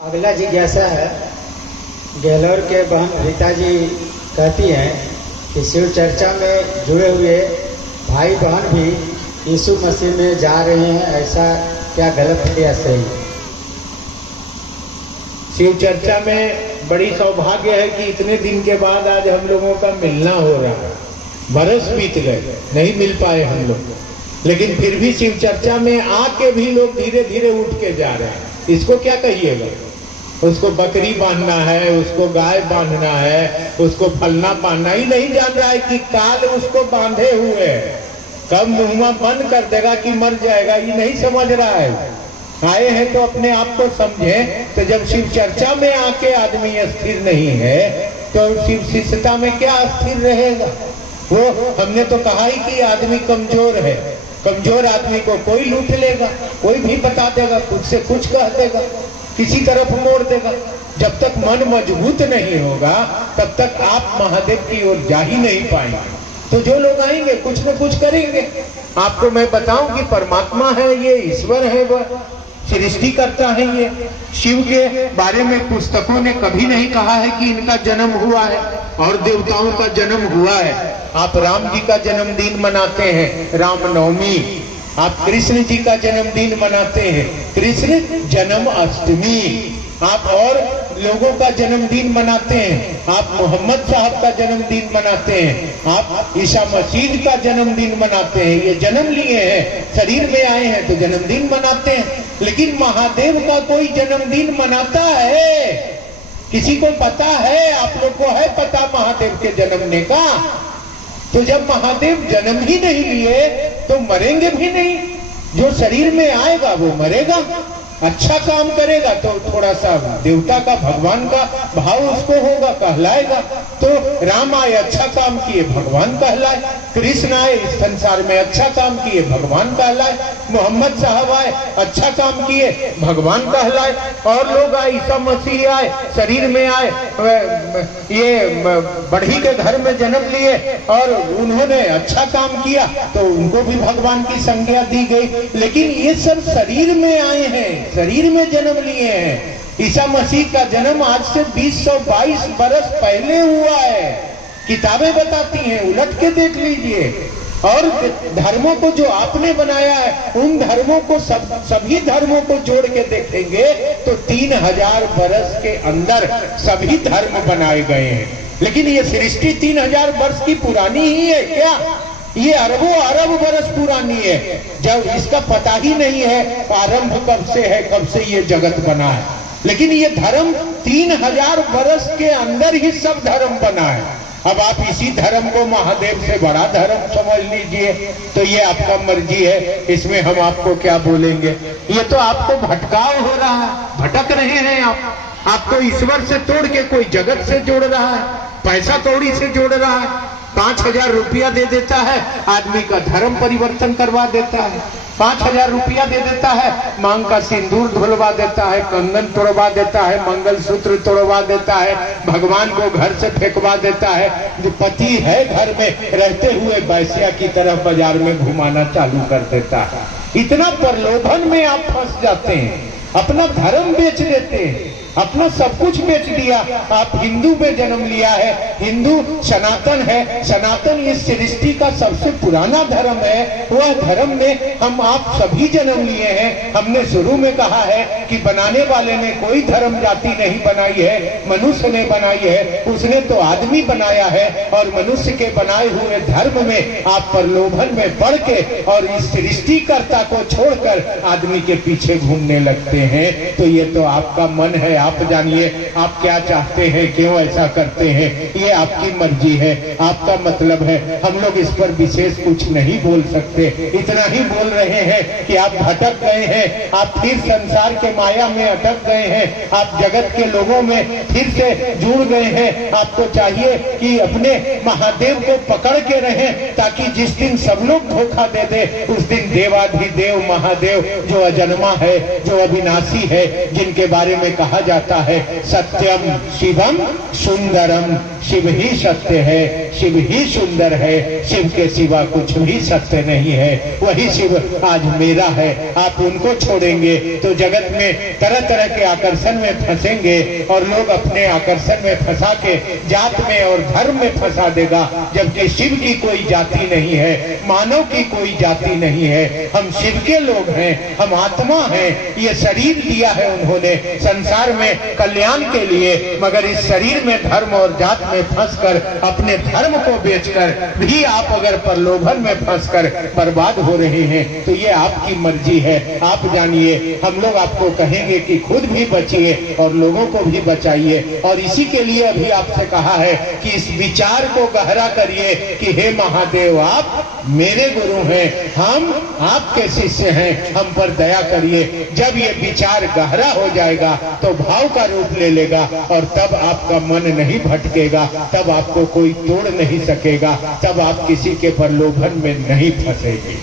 अगला जिज्ञासा है, गहलोर के बहन रीता जी कहती हैं कि शिव चर्चा में जुड़े हुए भाई बहन भी यीशु मसीह में जा रहे हैं, ऐसा क्या गलत है या सही? शिव चर्चा में बड़ी सौभाग्य है कि इतने दिन के बाद आज हम लोगों का मिलना हो रहा है। बरस बीत गए, नहीं मिल पाए हम लोग, लेकिन फिर भी शिव चर्चा में आके भी लोग धीरे धीरे उठ के जा रहे हैं। इसको क्या कहिएगा? उसको बकरी बांधना है, उसको गाय बांधना है, उसको फलना पाना ही नहीं जान रहा है कि काल उसको बांधे हुए है, कब मुंह बंद कर देगा कि मर जाएगा, ये नहीं समझ रहा है। आए हैं तो अपने आप को समझें। तो जब शिव चर्चा में आके आदमी स्थिर नहीं है तो शिव शिष्यता में क्या स्थिर रहेगा? वो हमने तो कहा ही कि आदमी कमजोर है। कमजोर आदमी को कोई लूट लेगा, कोई भी बता देगा, कुछ से कुछ कह देगा, किसी तरफ मोड़ देगा। जब तक मन मजबूत नहीं होगा तब तक आप महादेव की ओर जा ही नहीं पाएंगे। तो जो लोग आएंगे कुछ न कुछ करेंगे। आपको मैं बताऊं कि परमात्मा है, ये ईश्वर है, वह सृष्टि करता है। ये शिव के बारे में पुस्तकों ने कभी नहीं कहा है कि इनका जन्म हुआ है और देवताओं का जन्म हुआ है। आप राम जी का जन्मदिन मनाते हैं, रामनवमी। आप कृष्ण जी का जन्मदिन मनाते हैं, कृष्ण जन्माष्टमी। आप और लोगों का जन्मदिन मनाते हैं, आप मोहम्मद साहब का जन्मदिन मनाते हैं, आप ईसा मसीह का जन्मदिन मनाते हैं। ये जन्म लिए हैं, शरीर में आए हैं तो जन्मदिन मनाते हैं। लेकिन महादेव का कोई जन्मदिन मनाता है? किसी को पता है? आप लोग को है पता महादेव के जन्मने का? तो जब महादेव जन्म ही नहीं लिए तो मरेंगे भी नहीं। जो शरीर में आएगा वो मरेगा। अच्छा काम करेगा तो थोड़ा सा देवता का, भगवान का भाव उसको होगा, कहलाएगा। तो राम आए, अच्छा काम किए, भगवान कहलाए। कृष्ण आए, इस संसार में अच्छा काम किए, भगवान कहलाए। मोहम्मद साहब आए, अच्छा काम किए, भगवान कहलाए। और लोग आए, ईसा मसीह आए, शरीर में आए, ये बढ़ी के घर में जन्म लिए और उन्होंने अच्छा काम किया तो उनको भी भगवान की संज्ञा दी गई। लेकिन ये सब शरीर में आए हैं, शरीर में जन्म लिए हैं। ईसा मसीह का जन्म आज से 2022 बरस पहले हुआ है। किताबें बताती हैं, उलट के देख लीजिए। और धर्मों को जो आपने बनाया है, उन धर्मों को सभी धर्मों को जोड़ के देखेंगे तो 3000 बरस के अंदर सभी धर्म बनाए गए हैं। लेकिन ये सृष्टि 3000 वर्ष की पुरानी ही है क्या? ये अरबों अरब बरस पुरानी है। जब इसका पता ही नहीं है आरंभ कब से है, कब से ये जगत बना है। लेकिन ये धर्म 3000 बरस के अंदर ही सब धर्म बना है। अब आप इसी धर्म को महादेव से बड़ा धर्म समझ लीजिए, तो ये आपका मर्जी है, इसमें हम आपको क्या बोलेंगे। ये तो आपको भटकाव हो रहा है, भटक रहे हैं आप। आपको ईश्वर से तोड़ के कोई जगत से जोड़ रहा है, पैसा कौड़ी से जोड़ रहा है। 5000 रुपया दे देता है, आदमी का धर्म परिवर्तन करवा देता है। 5000 रुपया दे देता है, मांग का सिंदूर धुलवा देता है, कंगन तोड़वा देता है, मंगलसूत्र तोड़वा देता है, भगवान को घर से फेंकवा देता है। जो पति है घर में रहते हुए वैश्या की तरफ बाजार में घुमाना चालू कर देता है। इतना प्रलोभन में आप फंस जाते हैं, अपना धर्म बेच देते हैं, अपना सब कुछ बेच दिया। आप हिंदू में जन्म लिया है, हिंदू सनातन है, सनातन इस सृष्टि का सबसे पुराना धर्म है। वह धर्म में हम आप सभी जन्म लिए हैं। हमने शुरू में कहा है कि बनाने वाले ने कोई धर्म जाति नहीं बनाई है, मनुष्य ने बनाई है। उसने तो आदमी बनाया है और मनुष्य के बनाए हुए धर्म में आप प्रलोभन में पड़ के और इस सृष्टिकर्ता को छोड़कर आदमी के पीछे घूमने लगते हैं। तो ये तो आपका मन है, आप जानिए आप क्या चाहते हैं, क्यों ऐसा करते हैं, ये आपकी मर्जी है, आपका मतलब है। हम लोग इस पर विशेष कुछ नहीं बोल सकते। इतना ही बोल रहे हैं कि आप भटक गए हैं, आप फिर संसार के माया में अटक गए हैं, आप जगत के लोगों में फिर से जुड़ गए हैं। आपको चाहिए कि अपने महादेव को पकड़ के रहें, ताकि जिस दिन सब लोग धोखा दे दे उस दिन देवाधिदेव महादेव जो अजन्मा है, जो अविनाशी है, जिनके बारे में कहा जाता है सत्यम शिवम सुंदरम शिव ही सत्य है, शिव ही सुंदर है, शिव के सिवा कुछ भी सत्य नहीं है। वही शिव आज मेरा है। आप उनको छोड़ेंगे तो जगत में तरह तरह के आकर्षण में फंसेंगे और लोग अपने आकर्षण में फंसा के जात में और धर्म में फंसा देगा, जबकि शिव की कोई जाति नहीं है, मानव की कोई जाति नहीं है। हम शिव के लोग हैं, हम आत्मा हैं। ये शरीर दिया है उन्होंने संसार में कल्याण के लिए, मगर इस शरीर में धर्म और जात में फंसकर अपने धर्म को बेचकर भी आप अगर प्रलोभन में फंसकर बर्बाद हो रहे हैं तो ये आपकी मर्जी है। आप जानिए, हम लोग आपको कहेंगे कि खुद भी बचिए और लोगों को भी बचाइए। और इसी के लिए अभी आपसे कहा है कि इस विचार को गहरा करिए कि हे महादेव, आप मेरे गुरु हैं, हम आपके शिष्य हैं, हम पर दया करिए। जब ये विचार गहरा हो जाएगा तो भाव का रूप ले लेगा और तब आपका मन नहीं भटकेगा, तब आपको कोई तोड़ नहीं सकेगा, तब आप किसी के प्रलोभन में नहीं फंसेंगे।